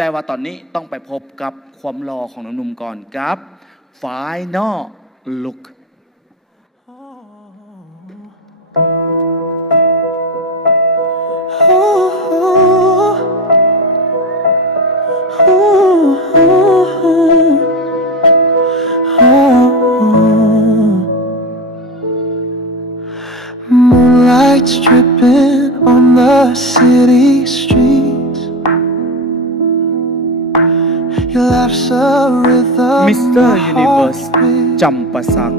แต่ว่าตอนนี้ต้องไปพบกับความรอของหนุ่มๆก่อนครับ Final Look Moonlight's dripping on the city streets. Your laugh's a rhythm Mr. my Universe heart beats. จำปาสัก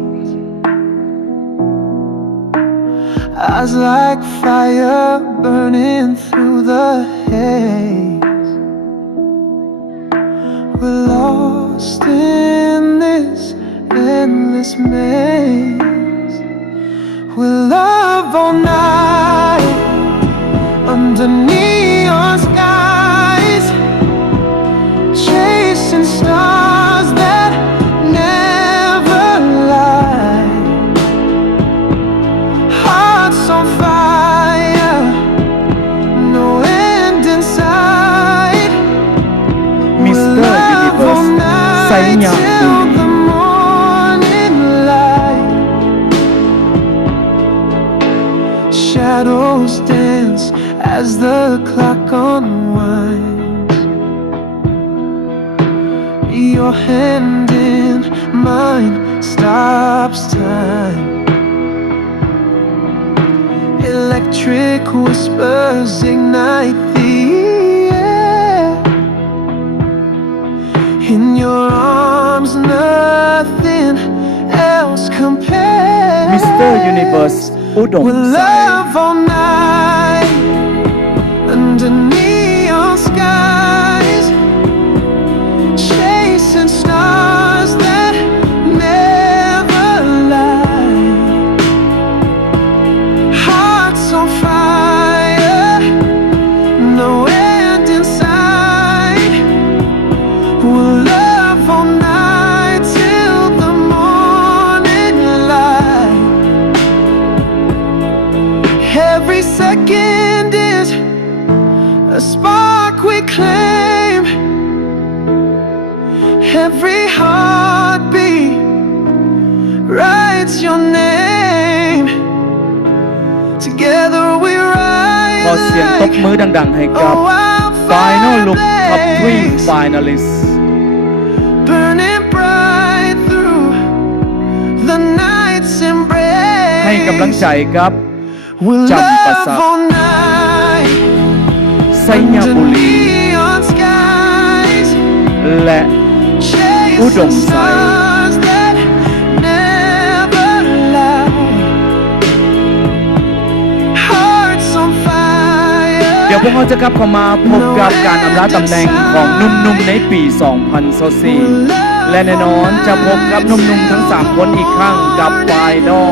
Eyes like fire burning through the haze. We're lost in this endless maze. We'll love all night under neon skies, chasing stars that never lie. Hearts on fire, no end in sight. Mr. Universe ไซญาบุรี the morning light. Shadows dance as the clock unwinds. Your hand in mine stops time. Electric whispers ignite the air. In your arms, nothing else compares. Mr. Universe อุดม We'll ไซ love all night under neon skies, chasing stars that never lie. Hearts on fire, no end in sight. We'll love all night till the morning light. Every second is a spark we claim. Every heartbeat writes your name. Together we ขอ rise เสียงตบ like มือดังๆให้ a กับ Final Look Top 3 fireplace, Finalists burning bright through the night's embrace. ให้กำลังใจกับ We'll จำปาสัก love all night ไซญา under บุรี neon skies, และ chasing Udom Sai. stars that never lie. Hearts on fire. เดี๋ยวพวกเขาจะกลับเข้ามาพบกับการอำลาตำแหน่งของหนุ่มๆในปี 2024 และแน่นอนจะพบกับหนุ่มๆทั้ง 3 คนอีกครั้งกับ Final